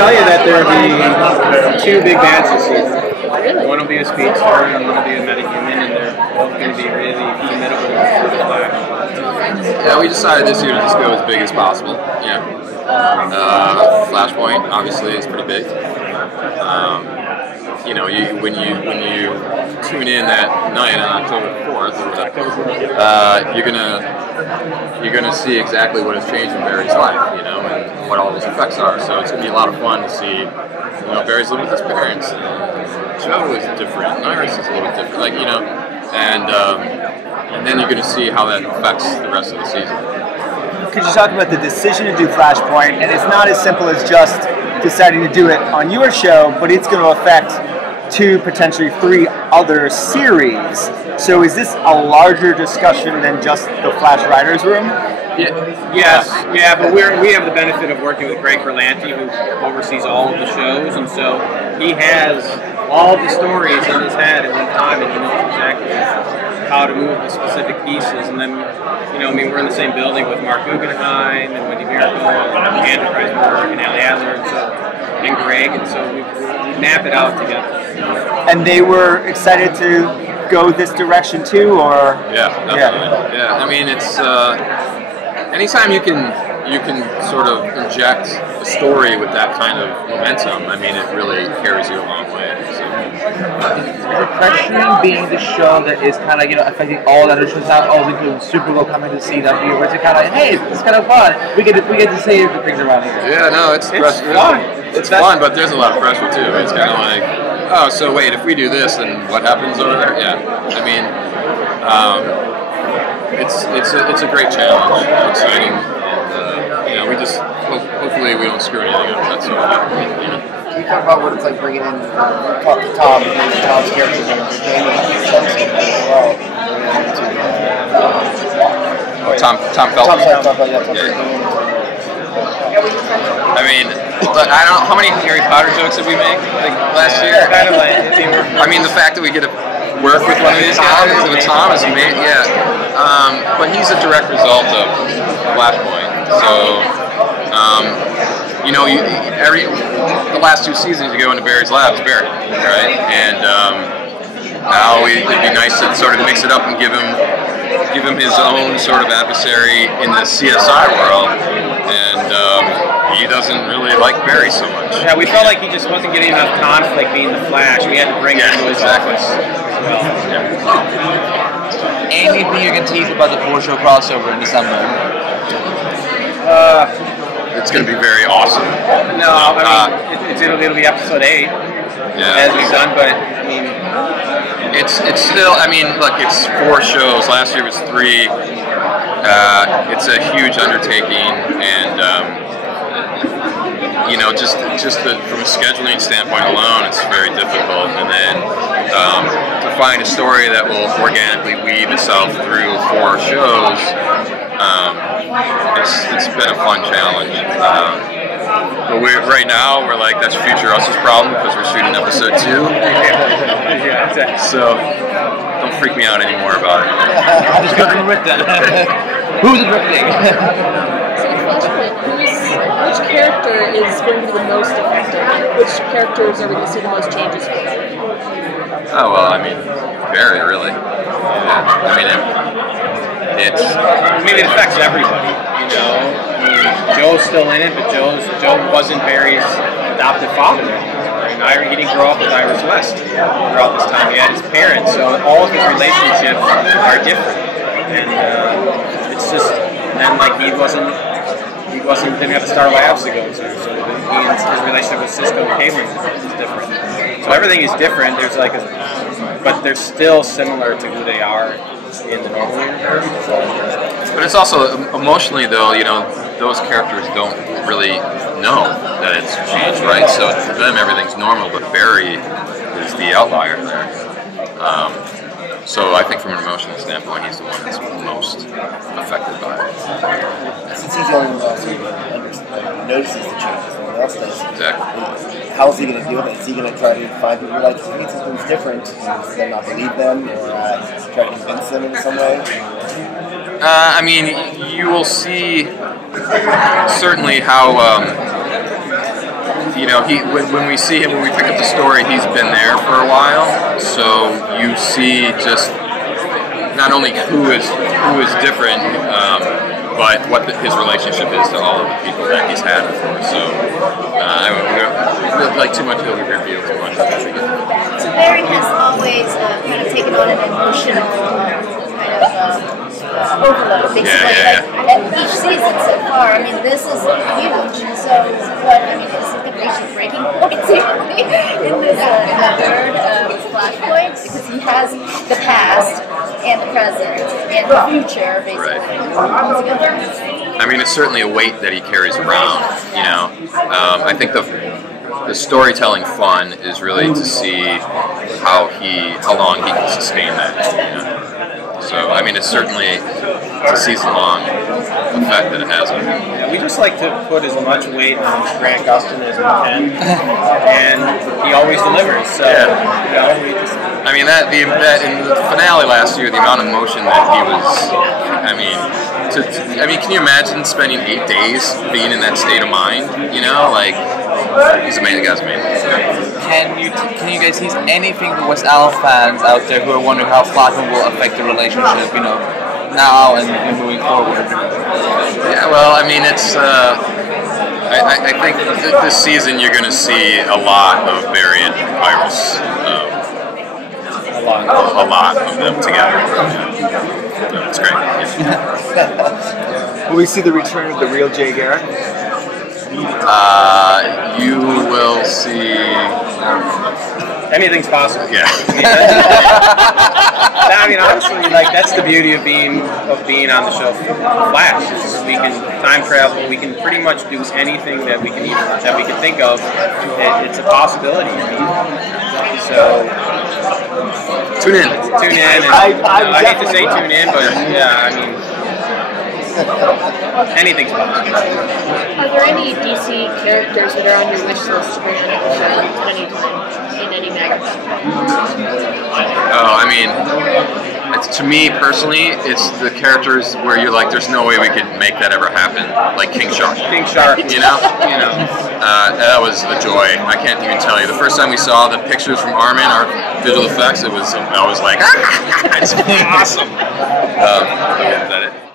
tell you that there will be two big bads this season. One will be a speedster and one will be a metahuman, and they're both going to be really formidable for the Flash. Yeah, we decided this year to just go as big as possible. Yeah. Flashpoint obviously is pretty big. You know, when you tune in that night on October 4th, you're gonna see exactly what has changed in Barry's life, you know, and what all those effects are. So it's gonna be a lot of fun to see. You know, Barry's living with his parents, and Joe is different, and Iris is a little different, like, you know, and then you're gonna see how that affects the rest of the season. Could you talk about the decision to do Flashpoint? And it's not as simple as just deciding to do it on your show, but it's going to affect 2, potentially 3 other series. So is this a larger discussion than just the Flash Writers Room? Yes, but we have the benefit of working with Greg Berlanti, who oversees all of the shows, and so he has all the stories in his head at one time, and he knows exactly how to move the specific pieces. And then, you know, I mean, we're in the same building with Mark Guggenheim and Wendy Miracle and Andrew Kreisberg and Ali Adler and Greg, and so we map it out together. And they were excited to go this direction too, or? Yeah, definitely. Yeah, I mean, it's anytime you can sort of inject a story with that kind of momentum, I mean, it really carries you a long way. So. Is it pressuring being the show that is kind of, you know, affecting all the other shows out, all including Supergirl coming to CW, where it's kind of like, hey, it's kind of fun. We get to say the things around here. Yeah, no, it's fun. It's fun, but there's a lot of pressure too. It's kind of like, oh, so wait, if we do this, then what happens over there? Yeah, I mean, it's a great challenge, exciting, and you know, we just hopefully we don't screw anything up. That's what you know. Can you talk about what it's like bringing in Tom and Tom's character and as well? Tom Felton. I mean, look, I don't know how many Harry Potter jokes did we make like last year. Kind of like, I mean, the fact that we get to work with one of these guys, with Tom, is amazing. Yeah, but he's a direct result of Flashpoint. So, you know, the last 2 seasons you go into Barry's lab, it's Barry, right? And now it'd be nice to sort of mix it up and give him his own sort of adversary in the CSI world, and he doesn't really like Barry so much. Yeah, we felt like he just wasn't getting enough conflict being the Flash. We had to bring him to his office as well. Yeah. Anything you can tease about the 4-show crossover in December? It's going to be very awesome. No, I mean, it'll be episode 8, as we've done, but I mean, it's still, I mean, look, it's 4 shows. Last year was 3. It's a huge undertaking, and you know, just from a scheduling standpoint alone, it's very difficult. And then to find a story that will organically weave itself through 4 shows, it's been a fun challenge. But right now we're like, that's Future Us's problem because we're shooting episode 2. So don't freak me out anymore about it. I'm just going to rip that. Who's ripping? Which character is going to be the most effective? Which characters are we going to see the most changes from? Oh, well, I mean, Barry, really. Yeah. I mean, it affects everybody, you know. I mean, Joe's still in it, but Joe wasn't Barry's adopted father anymore. And he didn't grow up with Iris West throughout this time. He had his parents, so all of his relationships are different. And it's just, and like he didn't have the Star Labs to go to, so his relationship with Cisco and Caitlin is different. So everything is different. There's like but they're still similar to who they are in the normal universe. But it's also emotionally, though, you know, those characters don't really know that it's changed, right? So for them, everything's normal, but Barry is the outlier there. So I think from an emotional standpoint, he's the one that's most affected by it. Since he's the only one who notices the changes, no one else does. Exactly. How is he going to deal with it? Is he going to try to find people like, he needs something different, and then not believe them, or try to convince them in some way? I mean, you will see certainly how you know, when we see him, when we pick up the story, he's been there for a while. So you see just not only who is different, but what his relationship is to all of the people that he's had before. So I would like too much to reveal too much. So Barry has always kind of taken on an emotional kind of overload, basically. Yeah. At each season so far, I mean, this is huge. So, what I mean, is the breaking point in this third Flashpoint, because he has the past and the present and the future, basically. Right. I mean, it's certainly a weight that he carries around. You know, I think the storytelling fun is really to see how long he can sustain that. You know? So, I mean, it's certainly a season-long effect that it has on him. Yeah, we just like to put as much weight on Grant Gustin as we can, and he always delivers. So, you know, we just. I mean, that in the finale last year, the amount of emotion that he was. I mean, can you imagine spending 8 days being in that state of mind? You know, like. He's amazing. The guy's amazing. Can you guys tease anything for West Allen fans out there who are wondering how Flashpoint will affect the relationship, you know, now and moving forward? Yeah, well, I mean, it's. I think this season you're going to see a lot of Barry and Iris. A lot of them together. So it's great. Will we see the return of the real Jay Garrick? You will see. Anything's possible. Yeah. I mean, honestly, like that's the beauty of being on the show Flash. We can time travel. We can pretty much do anything that we can think of. It's a possibility. So tune in. And, I hate to say tune in, but yeah, I mean. Anything's possible. Are there any DC characters that are on your wish list to bring on the show at any time in any magazine? Oh, I mean, to me personally, it's the characters where you're like, there's no way we could make that ever happen. Like King Shark. King Shark. You know. That was a joy. I can't even tell you. The first time we saw the pictures from Armin, our visual effects, I was like, it's awesome. Is that it?